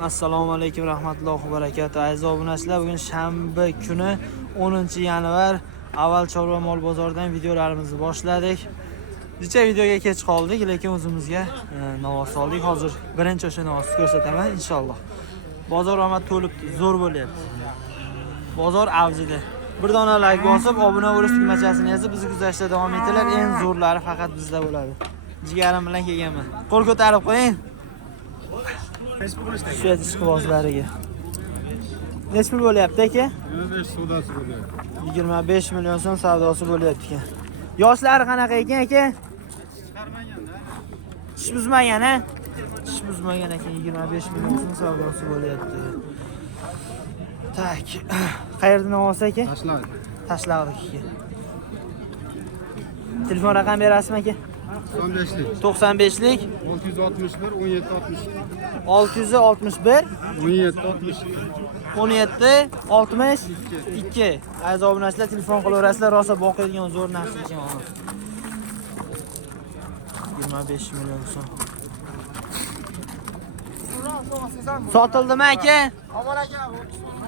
Assalomu alaykum rahmatullohi va barakatuh. Aziz obunachilar, bugun shanba kuni 10-yanvar avval chorva mol bozoridan videolarimizni boshladik. Necha videoga kech qoldik, lekin o'zimizga navoz soldik. Hozir birinchi o'sha navozni ko'rsataman inshaalloh. Bozor omad to'libdi, zo'r bo'lyapti. Bozor avjida. Bir dona like bosib, obuna bo'lish tugmachasini yozib, bizni kuzatishda davom etinglar. Eng zo'rlari faqat bizda bo'ladi. Jigarim bilan kelganman. Qo'l ko'tarib qo'ying. Shu ishqibozlariga. Necha pul bo'lyapti aka? 25 savdosi bo'lyapti. 25 million so'm savdosi bo'lyapti ekan. Yoshlari qanaqa ekan aka? Ish buzmagan, ha? Ish buzmagan ekan, 25 million so'm savdosi bo'lyapti. Tak. Qayerdan olsa aka? Tashladi aka. Telefon raqam berasizmi aka? 95lik. 95lik 661 17 62. 661 17 62. 17 62. Aziz obunachilar, telefon qilaverasizlar, rosa boqadigan zo'r narsa ekan. 25 million so'm. Sotildimi aka? Aman aka.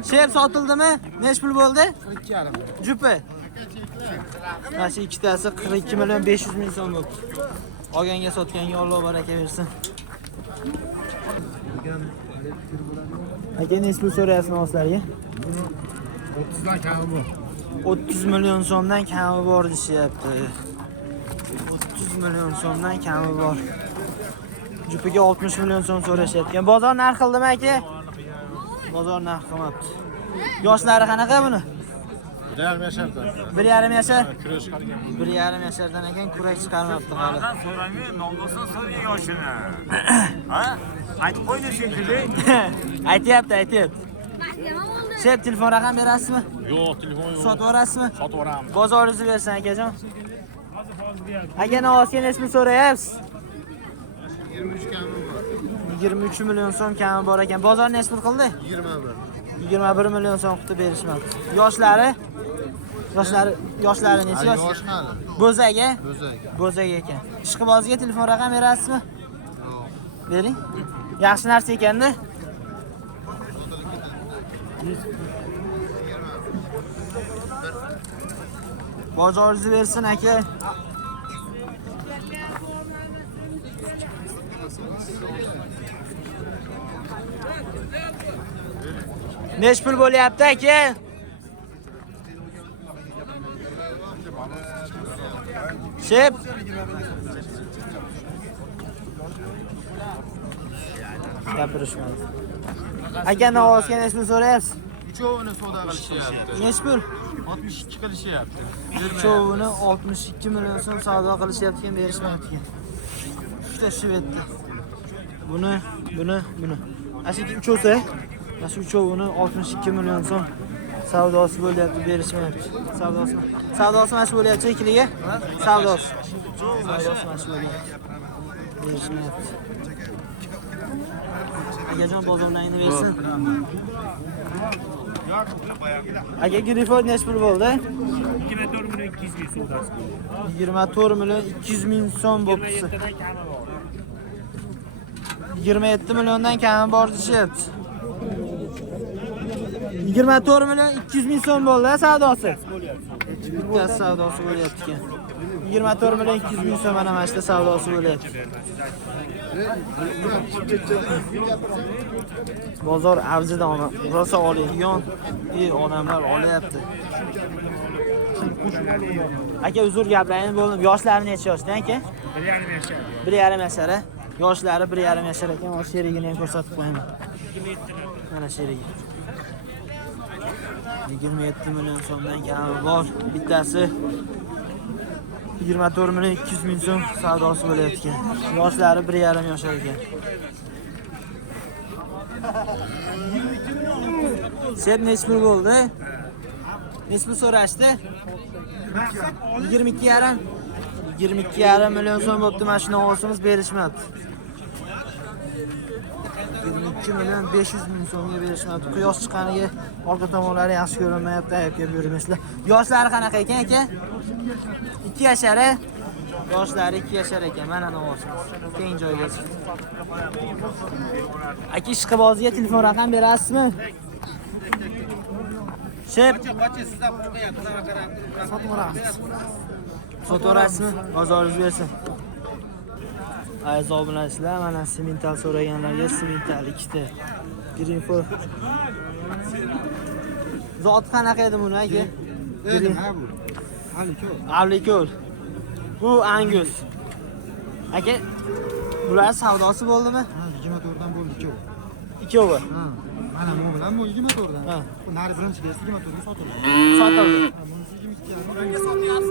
Shep sotildimi? Nech pul bo'ldi? 2,5. Jupi. Mana shu ikkitasi 42 million 500 ming so'm bo'ldi. Olganga sotganga Alloh baraka bersin. Aka nech pul so'rayapsiz o'zlariga? 30 dan kami bor. 30 million so'mdan kami bor deyapti. 30 million so'mdan kami bor. Jupiga 60 million so'm so'rashayotgan. Bozor narx qildimi aka? Bozor narx qilmabdi. Yoshlari qanaqa buni? 1,5 yashardan. 1,5 yashar. Kurash qilgan. 1,5 yashardan ekan, kurak chiqarmabdi hali. So'rang, nomlasan so'rang yoshini. Ha? Aytib qo'ying shekilli. Aytyapti. Shep telefon raqam berasizmi? Yo'q, telefon yo'q. Sotib yuborasizmi? Sotib yuboramiz. Bozoringizni bersin akajon. Aka navozga nech pul so'rayapsiz? 23 kami bor. 23 million so'm kami bor ekan. Bozor nech pul qildi? 21. 21 million so'm qilib berishmadi. Yoshlari necha yosh? Yosh hali. Bo'zaga? Bo'zak. Ekan. Ishqibozga telefon raqam berasizmi? Bering. Yaxshi narsa ekanda. Bozoringizni bersin aka. Nech pul bo'lyapti aka? Shep. Gapirishmadi. Aka navozga nech pul so'rayapsiz? Uchovini savdo qilishyapti. Nech pul? 62 qilishyapti. Uchovini 62 million so'm savdo qilishyapti ekan, berishmadi ekan. Ikkita shvetda. Buni. Asli uchovsa, mana shu uchovini 62 million so'm savdosi bo'lyapti, berishmayapti. Savdosi mana shu bo'lyapti ikkiliga. Savdosi mana shu bo'lyapti. Berishmayapti. Akajon bozorlaringni bersin. Aka Griford nech pul bo'ldi? 24 million 200 ming so'mdasi bo'ldi. 24 million 200 ming so'm bo'pti. 27 milliondan kami bor deyapti. 24 million 200 ming so'm bo'ldi savdosi. Bitta savdosi bo'lyapti ekan. 24 million 200 ming so'm mana shunda savdosi bo'lyapti. Bozor avjida ona. Rosa oladigan odamlar olyapti. Aka uzr gaplaring bo'ldi. Yoshlari necha yoshda aka? 1,5 yashar. 1,5 yashar. Yoshlari 1,5 yashar ekan. O sherigini ham ko'rsatib qo'yaman. Mana sherigi. 27 million so'mdan kami bor. Bittasi 24 million 200 ming so'm savdosi bo'layotgan ekan. Yoshlari 1,5 yashar ekan. Sen nech pul bo'ldi? Nech pul so'rashdi? 22,5. 22,5 million so'm bo'pti, mana shu navosimiz berishmadi. 22 million 500 ming so'mga berishmadi. Quyosh chiqqaniga orqa tomonlari yaxshi ko'rinmayapti, aytib yuribsizlar. Yoshlari qanaqa ekan aka? 2 yashar. Yoshlari 2 yashar ekan. Mana novosimiz. Keng joyga chiqdi. Aka ishqiboziga telefon raqam berasizmi? Shep. So'torasizmi? Bozoringiz bersin. Aziz obunachilar, mana semental so'raganlarga semental ikkita. Greenfor. Zot qanaqa edi buni aka? Dedim ha bu. Avlikol. Bu Angus. Aka, bular savdosi bo'ldimi? 24 dan bo'ldi ikkovi. Ikkovi. Ha. Mana bu bilan bu 24 dan. Ha. Bu nari birinchi bersa 24 ga sotildi. Sotildi. Bunisi 22 ga sotyapsiz.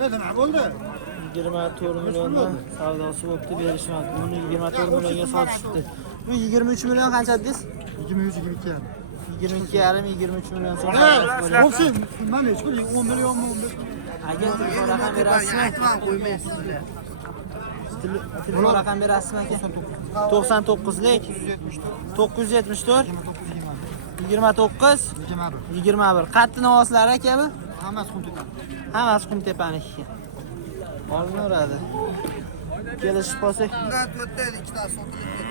Dedim ha bo'ldi. 24 milliondan savdosi bo'pti, berishmadi. Buni 24 millionga sotishdi. Bu 23 million qancha dedingiz? 23 22 yarim. 22 yarim 23 million so'm. Bo'lsin, mana hech bir 10 million mu 15 million. Aka, telefon raqam berasizmi? Aytmam qo'ymaysizlar. Telefon raqam berasizmi aka? 99lik 974 29 21. Qatti novoslar aka bu? Hammasi qum tepa. Hammasi Qumtepaniki. Olinaveradi. Kelishib qolsak. Bundan to'rtta ikkitasi sotilib ketdi.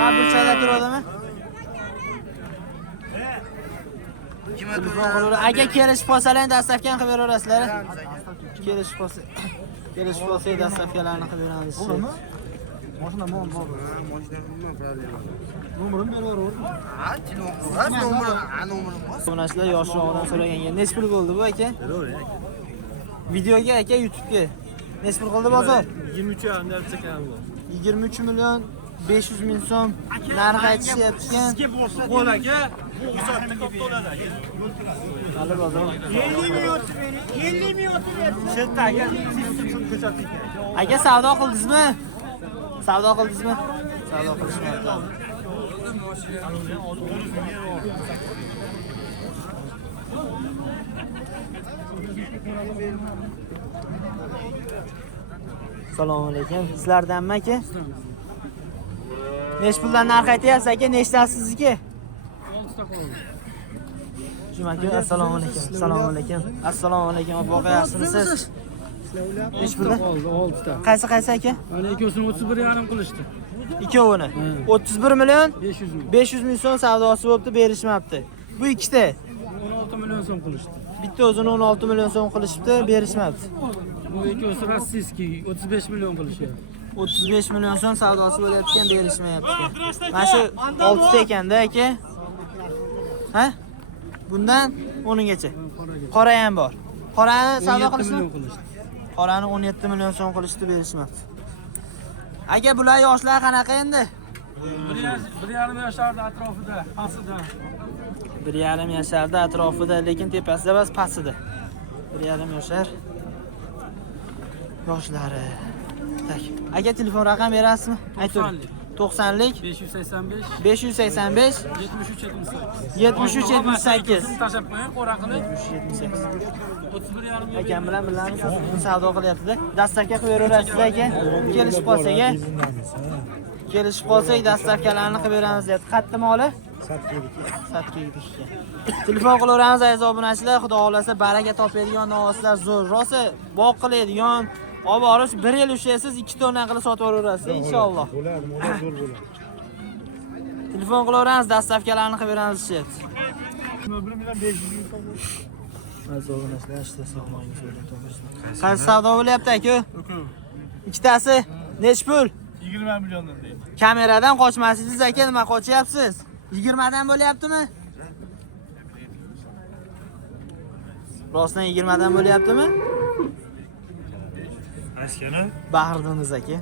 Ha, burchakda turadimi? Telefon qilaver. Aka kelishib qolsalar, dastavkani qilib beraverasizlar. Kelishib qolsa. Kelishib qolsak, dastavkalarni qilib beramiz. Bo'ladimi? Mashina bor. Nomerini beraver. Ha, telefon qo'ygan nomerim bor. Obunachilar yoshroq odam so'raganga necha pul bo'ldi bu aka? Videoga aka YouTube'ga. Necha pul qildi bozor? 23 million 500 ming so'm narx aytishyapti ekan. Sizga bo'lsa qo'l aka, bu uzatda ko'p to'ladi aka. Hali bozor. 50 ming o'tib bering, 50 ming o'tib bering. Shetda aka, siz ko'rsatdik. Aka savdo qildingizmi? Savdo qildingizmi? Savdo qilishmayapti. Assalomu alaykum. Sizlardanmi aka? Necha puldan narx aytyapsiz aka? Nechtasi sizniki? 6 ta qoldi. Juma aka, assalomu alaykum. Assalomu alaykum. Assalomu alaykum. Boqa yaxshimisiz? Necha puldan? Qoldi 6 ta. Qaysi aka? Mana ikkovsini 31,5 qilishdi. Ikkovini. 31 million 500 ming. 500 ming so'm savdosi bo'pti, berishmabdi. Bu ikkita 16 million so'm qilishdi. bitta o'zini 16 million so'm qilishibdi, berishmabdi. Bu ikkovsi rossiyskiy 35 million qilishyapti. 35 million so'm savdosi bo'layotgan, berishmayapti. Mana shu 6 ta ekanda aka. Ha? Bundan 10gacha. Qora ham bor. Qorani savdo 17 qilishmi? million qilishdi. Qorani 17 million so'm qilishdi, berishmabdi. Aka, bular yoshlar qanaqa endi? 1,5 yoshlarda atrofida, pastida. 1,5 yasharda atrofida, lekin tepasida emas, pastida. 1,5 yashar. Yoshlari. Tak. Aka, telefon raqam berasizmi? Ayting. 90lik 585 585 73 73 78. Tashab qo'ying, qo'ra qilib 78. 31,5 ga Akam bilan birlamizsiz. Savdo qilyapti-da. Dastavka qilib beraverasizlar aka. Kelishib qolsak, kelishib qolsak, dastavkalarni qilib beramiz deyapti. Qatti moli? Satga yetishgan. Telefon qilaveramiz aziz obunachilar. Xudo xolasa baraka topadigan novoslar zo'r. Rosa boq qiladigan, olib borish 1 yil ushlaysiz, 2 tonna qilib sotib yuborasiz inshaalloh. Bo'ladi, motor zo'r bo'ladi. Telefon qilaveramiz, dastavkalarni qilib beramiz deyapti. 1 million 500 ming so'm. Aziz obunachilar, ishda sog'lig'ingiz yo'lida topishsin. Qaysi savdo bo'lyapti aka? Ikkitasi nech pul? 20 milliondan deydi. Kameradan qochmasingiz aka, nima qochyapsiz? 20 dan bo'lyaptimi? Rostdan 20 dan bo'lyaptimi? Askani Bahrdiniz aka.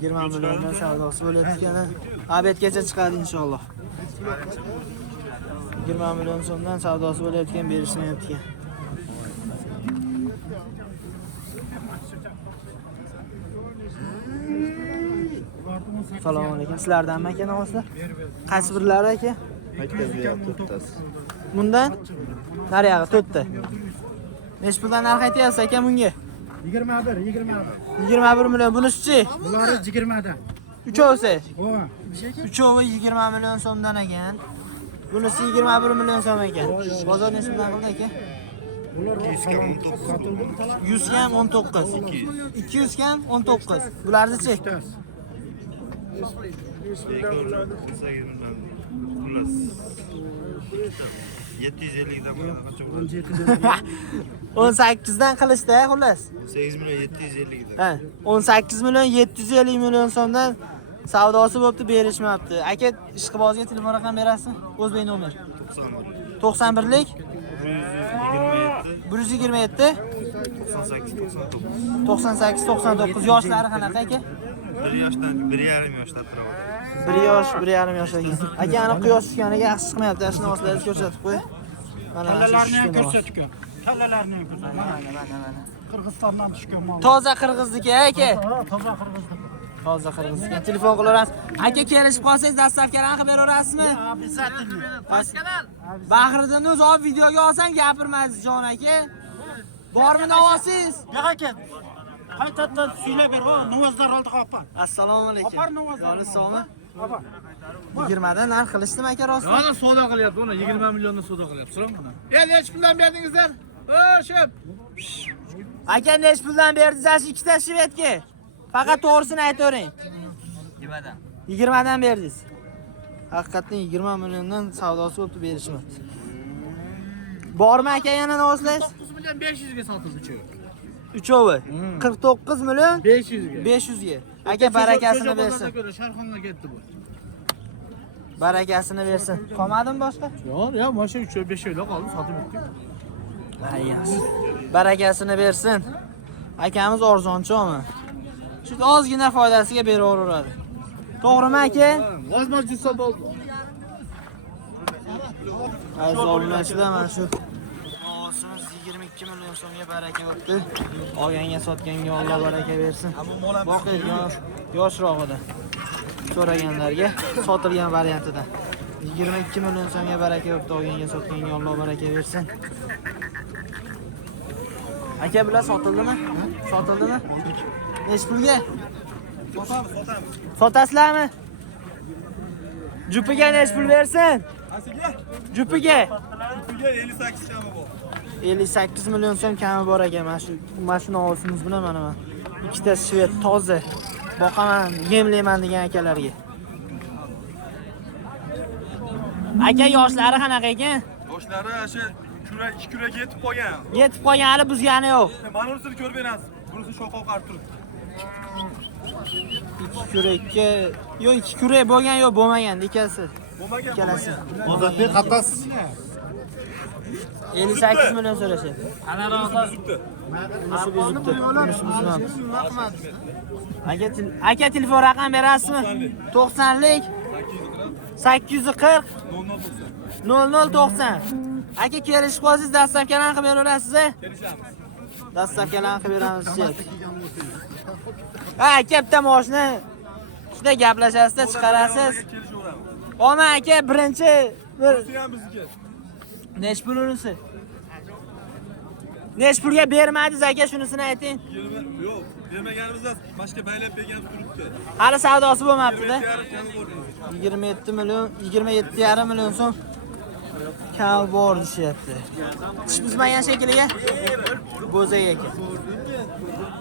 20 milliondan savdosi bo'layotgani abetgacha chiqadi inshaalloh. 20 million so'mdan savdosi bo'layotgan, berishmayapti ekan. Assalomu alaykum. Sizlardanmi aka novoslar? Qaysi birlari aka? Bundan nariyog'i 4 ta. Necha puldan narx aytyapsiz aka bunga? 21 million. Bunisi-chi? Bular 20 dan. Uchovsi. Voy. Uchovi 20 million so'mdan ekan. Bunisi 21 million so'm ekan. Bozor nechidan qildi aka? 100 ga ham 19. 200 ga ham 19. Bularni-chi? Xullas. 750 dan qancha bo'ladi? 18 dan qilishda, xullas. 8 million 750 dan. Ha, 18 million 750 million so'mdan savdosi bo'pti, berishmabdi. Aka, ishqibozga telefon raqam berasizmi? O'zbek nomer. 91lik 127 98 99. Yoshlari qanaqa aka? 1 yoshdan 1,5 yoshda atrofi. 1 yosh, 1,5 yosh ekan. Aka, ana quyosh tushganiga yaxshi chiqmayapti. Shuni ostlaringiz ko'rsatib qo'y. Mana Kallalarni ham ko'rsatgan. Kallalarni ham ko'rsatgan. Mana. Qirg'izistondan tushgan mol. Toza qirg'izniki aka. Toza qirg'izniki. Toza qirg'izniki. Telefon qilaverasiz. Aka, kelishib qolsangiz dastavkani qilib beraverasizmi? Bahriddinni o'zi olib videoga olsang gapirmaysiz jon aka. Bormi navosingiz? Yo'q aka. Qaytadan suylab ber, novozlar oldi qo'yapman. Assalomu alaykum. Opar novozlar. Yoli sog'mi? Opar. 20 dan narx qilishdimi aka rostmi? Mana savdo qilyapti, buni 20 milliondan savdo qilyapti. So'rang buni. Necha puldan berdingizlar? O'shib. Aka, necha puldan berdingiz ikkita shvedga? Faqat to'g'risini aytavering. 20 dan berdingiz. Haqiqatan 20 milliondan savdosi bo'lib berishmabdi. Bormi aka yana novozlaysiz? 9 million 500 ga sotildi uchovi. Uchovi 49 million 500 ga. 500 ga. Aka, barakasini bersin. Sharxonga ketdi bu. Barakasini bersin. Qolmadimi boshqa? Yo'q, mana shu 3 5 oylar qoldi, sotib bitdik. Yaxshi. Barakasini bersin. Akamiz arzonchimi? Shu ozgina foydasiga beraveradi. To'g'rimi aka? Vazmaj hisob bo'ldi. Aziz obunachilar, mana shu ovozimiz 22 million so'mga baraka o'tdi. Olganga sotganga Alloh baraka bersin. Boqilgan yoshroqida so'raganlarga sotilgan variantidan 22 million so'mga baraka o'tdi. Olganga sotganga Alloh baraka bersin. Aka, bular sotildimi? Sotildimi? Necha pulga? Sotasizlarmi? Jupiga necha pul bersin? Jupiga 58 kami bor. 58 million so'm kami bor ekan. Mana shu mashina olsimiz bilan mana. Ikkita shved toza. Boqaman, yemlayman degan akalarga. Aka, yoshlari qanaqa ekan? Yoshlari o'sha ikki kuraga yetib qolgan. Yetib qolgan, hali buzgani yo'q. Mana unisini ko'rib berasiz. Bunisi shoqqa qarib turibdi. 2 kurakka, yo'q 2 kurak bo'lgan yo'q, bo'lmagan ikkalasi. Bo'lmagan. Ikkalasi. Ozodbek qattasiz. 58 million so'rashyapti. Ana ro'zlar. Bunisi buzibdi. Bunisi buzmabdi. Aka, telefon raqam berasizmi? 90lik 840 0090. Aka, kelishib qolsangiz dastavkalarni qilib beraverasiz. Dastavkalarni qilib beramiz. Ha, aka, bitta mashina shunda gaplashasizda chiqarasiz. Ona aka, birinchi bir nech pul unisi? Nech pulga bermadingiz aka, shunisini ayting. Yo'q, bermaganimizda boshqa baylab berganimiz turibdi. Hali savdosi bo'lmabdi-da. 27 million, 27,5 million so'm kam bor deyapti. Tish buzmagan shekilliga bo'zak ekan.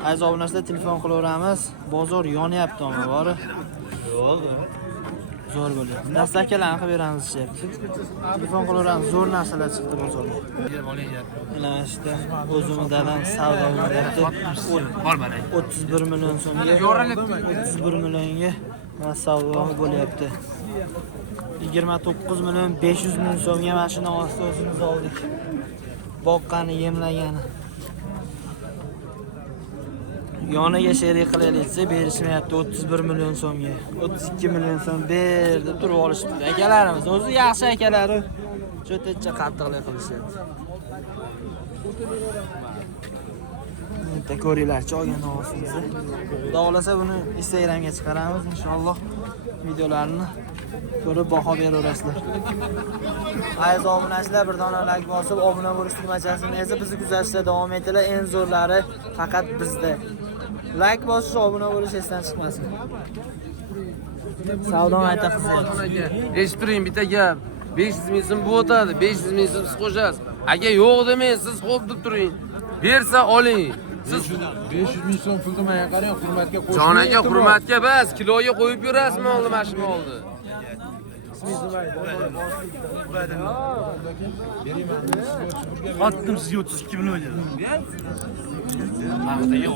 Aziz obunachilar, telefon qilaveramiz. Bozor yonyapti, omma bori. Zo'r bo'lyapti. Dastavkalarni qilib beramiz deyapti. Telefon qilaveramiz, zo'r narsalar chiqdi bozorga. Mana shu o'zimiz dadam savdo qilyapti. 31 million so'mga. 31 millionga mana savdo bo'lyapti. 29 million 500 ming so'mga mashina o'zimiz oldik. Boqqani, yemlagani. Yoniga sherik qilayliksa berishmayapti 31 million so'mga. 32 million so'm berdi, turib olishdi. Akalarimiz o'zi yaxshi akalari. Cho'tcha qattiqlik qilishyapti. Bitta ko'ringlarchi olgan ovozimizni. Xudo buni Instagramga chiqaramiz inshaalloh. Videolarni ko'rib baho beraverasizlar. Aziz obunachilar, bir dona like bosib, obuna bo'lish tugmachasini esa bizni kuzatishda davom etinglar. Eng zo'rlari faqat bizda. Like bosish, obuna bo'lish esdan chiqmasin. Savdoni ayta qilsangiz. Eshittiring bitta gap. 500 ming so'm bu o'tadi, 500 ming so'm siz qo'shasiz. Aka yo'q demang, siz xo'p deb turing. Bersa oling. Siz 500 ming so'm pul demay qarang, hurmatga qo'shing. jon aka hurmatga bas, kiloga qo'yib yurasizmi oldi mashina oldi. Attım size 32 bin öyle.